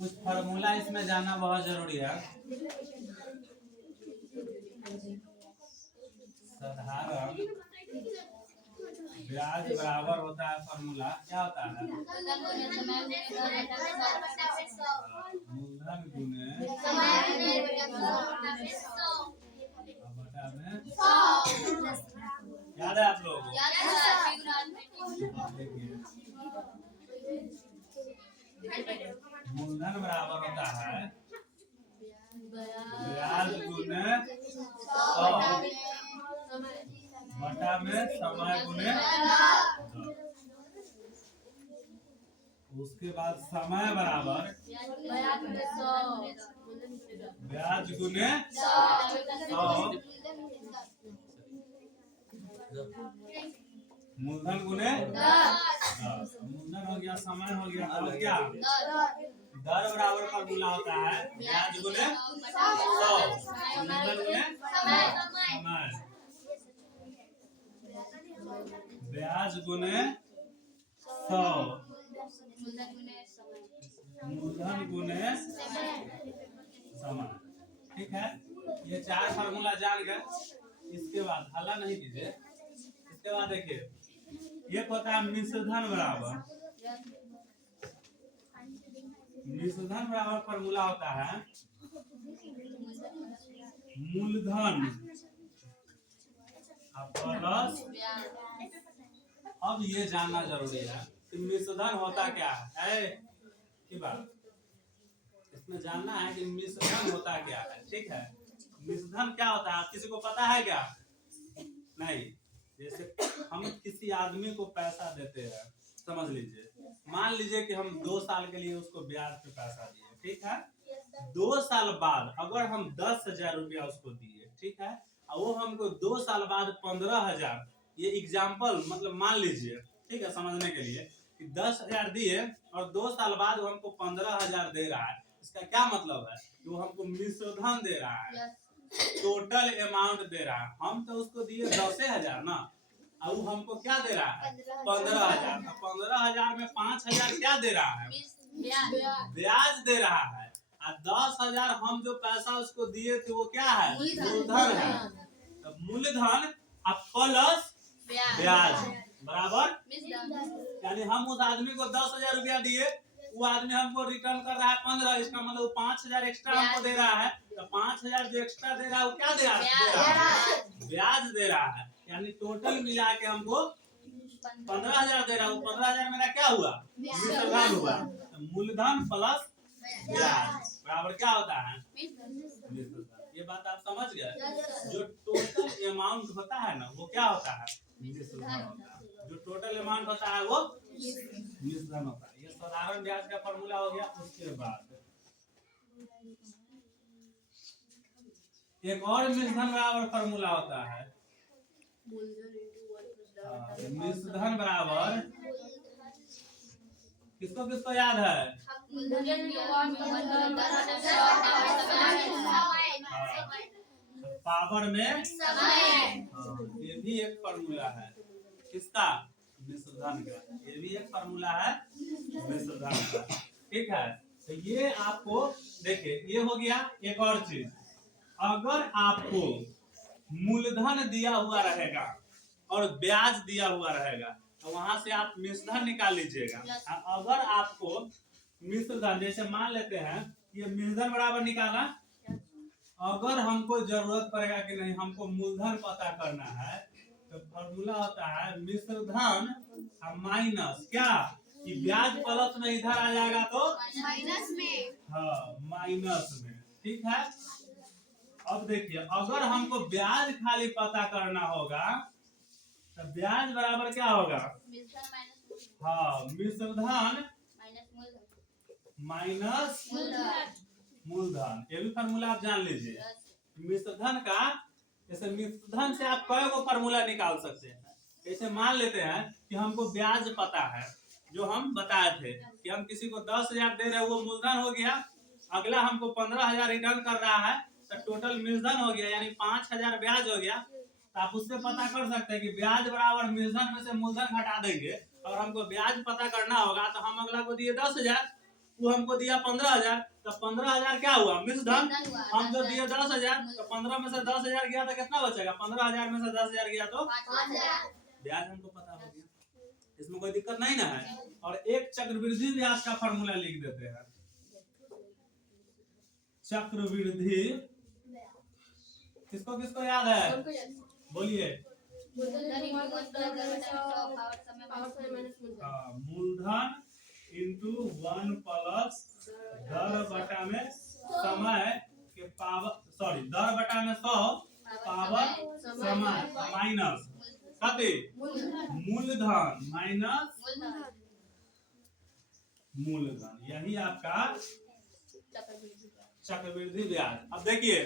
कुछ फार्मूला इसमें जानना बहुत जरूरी है। साधारण ब्याज बराबर होता है, फार्मूला क्या होता है? मूलधन गुने बटा में। याद है आप लोगों को? मूलधन बराबर होता है ब्याज गुने 100 बटा में समय गुने 10। उसके बाद समय बराबर ब्याज गुने 100 मूलधन गुने 10। मूलधन हो गया, समय हो गया, अब क्या दर बराबर फार्मूला होता है ब्याज गुने 100 मूलधन गुने समय। ब्याज गुने 100 मूलधन गुने समय। ठीक है, ये 4 फार्मूला जान गए। इसके बाद हल्ला नहीं कीजिए। इसके बाद देखिए, एक होता है मिश्रधन बराबर। मिश्रधन बराबर फार्मूला होता है मूलधन प्लस। अब ये जानना जरूरी है कि मिश्रधन होता क्या है की बात इसमें जानना है कि मिश्रधन होता क्या है। ठीक है, मिश्रधन क्या होता है किसी को पता है क्या? नहीं। जैसे हम किसी आदमी को पैसा देते हैं, समझ लीजिए, मान लीजिए कि हम 2 साल के लिए उसको ब्याज पे पैसा दिए। ठीक है, 2 साल बाद अगर हम 10,000 रुपया उसको दिए, ठीक है, और वो हमको 2 साल बाद 15,000, ये एग्जाम्पल मतलब मान लीजिए, ठीक है, समझने के लिए कि 10,000 दिए और 2 साल बाद वो हमको 15,000 दे रहा है। इसका क्या मतलब है कि वो हमको मिश्रधन दे रहा है, टोटल अमाउंट दे रहा है। हम तो उसको दिए 10,000 ना, और वो हमको क्या दे रहा है 15,000। 15,000 में 5,000 क्या दे रहा है? ब्याज दे रहा है। और 10,000 हम जो पैसा उसको दिए थे वो क्या है? मूलधन है। तो मूलधन प्लस ब्याज बराबर, यानी हम उस आदमी को 10,000 रुपया दिए, वो आदमी हमको रिटर्न कर रहा है 15। इसका मतलब 5,000 एक्स्ट्रा हमको दे रहा है। तो 5,000 जो एक्स्ट्रा दे रहा है वो क्या दे रहा है? ब्याज दे रहा है। यानी टोटल मिला के हमको 15,000 दे रहा है। 15,000 मेरा क्या हुआ? मिश्रधन हुआ। तो मूलधन प्लस ब्याज बराबर क्या होता है? मिश्रधन। ये बात आप समझ गए? जो टोटल अमाउंट होता है ना, वो क्या होता है? मिश्रधन होता है। जो टोटल अमाउंट होता है वो मिश्रधन होता है। ये साधारण ब्याज का फॉर्मूला हो गया। उसके बाद एक और मिश्रधन बराबर फॉर्मूला होता है मिश्रधन बराबर, किसको किसको याद है? पावर में समय। ये भी एक फॉर्मूला है किसका? मिश्रधन का। ये भी एक फॉर्मूला है मिश्रधन का। ठीक है, तो ये आपको देखिए, ये हो गया। एक और चीज, अगर आपको मूलधन दिया हुआ रहेगा और ब्याज दिया हुआ रहेगा तो वहां से आप मिश्रधन निकाल लीजिएगा। अगर आपको मिश्रधन, जैसे मान लेते हैं ये मिश्रधन बराबर निकाला, अगर हमको जरूरत पड़ेगा कि नहीं हमको मूलधन पता करना है, तो फॉर्मूला होता है मिश्रधन माइनस क्या, कि ब्याज प्लस में इधर आ जाएगा तो माइनस में। हाँ, माइनस में। ठीक है, अब देखिए, अगर हमको ब्याज खाली पता करना होगा तो ब्याज बराबर क्या होगा? हाँ, मिश्रधन माइनस मूलधन। ये भी फार्मूला आप जान लीजिए। मिश्रधन का, जैसे मिश्रधन से आप कई को फार्मूला निकाल सकते हैं। जैसे मान लेते हैं कि हमको ब्याज पता है, जो हम बताए थे कि हम किसी को 10,000 दे रहे हैं, वो मूलधन हो गया। अगला हमको 15,000 रिटर्न कर रहा है, तो टोटल मिश्रधन हो गया, यानी 5,000 ब्याज हो गया। तो आप उससे पता कर सकते हैं कि ब्याज बराबर मिश्रधन में से मूलधन घटा देंगे। और हमको ब्याज पता करना होगा तो हम अगला को दिए 10,000, वो हमको दिया 15,000, तो 15,000 क्या हुआ मिश्र धन। हम जो दिए 10,000, तो 15 में से 10,000 गया तो कितना बचेगा, 15,000 में से 10,000 गया तो ब्याज हमको पता हो गया, इसमें कोई दिक्कत नहीं ना है। और एक चक्रवृद्धि ब्याज का फॉर्मूला लिख देते हैं। चक्रवृद्धि किसको किसको याद है, बोलिए। मूलधन इंटू 1 प्लस दर बटा में समय के पावर, सॉरी दर बटा में 100 पावर समय माइनस कते मूलधन माइनस मूलधन, यही आपका चक्रवृद्धि ब्याज। अब देखिए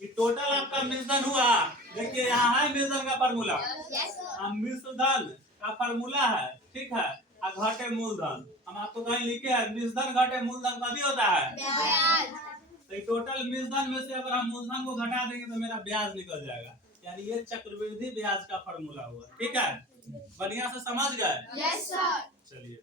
ये टोटल आपका मिश्रधन हुआ, देखिए यहाँ है मिश्रधन का फार्मूला, मिश्रधन का फार्मूला है, ठीक है, घटे मूलधन। हम आपको कहीं लिखे हैं मिश्रधन घटे मूलधन कभी होता है, तो टोटल मिश्रधन में से अगर हम मूलधन को घटा देंगे तो मेरा ब्याज निकल जाएगा, यानी ये चक्रवृद्धि ब्याज का फार्मूला हुआ। ठीक है, बढ़िया से समझ गए। Yes sir. चलिए।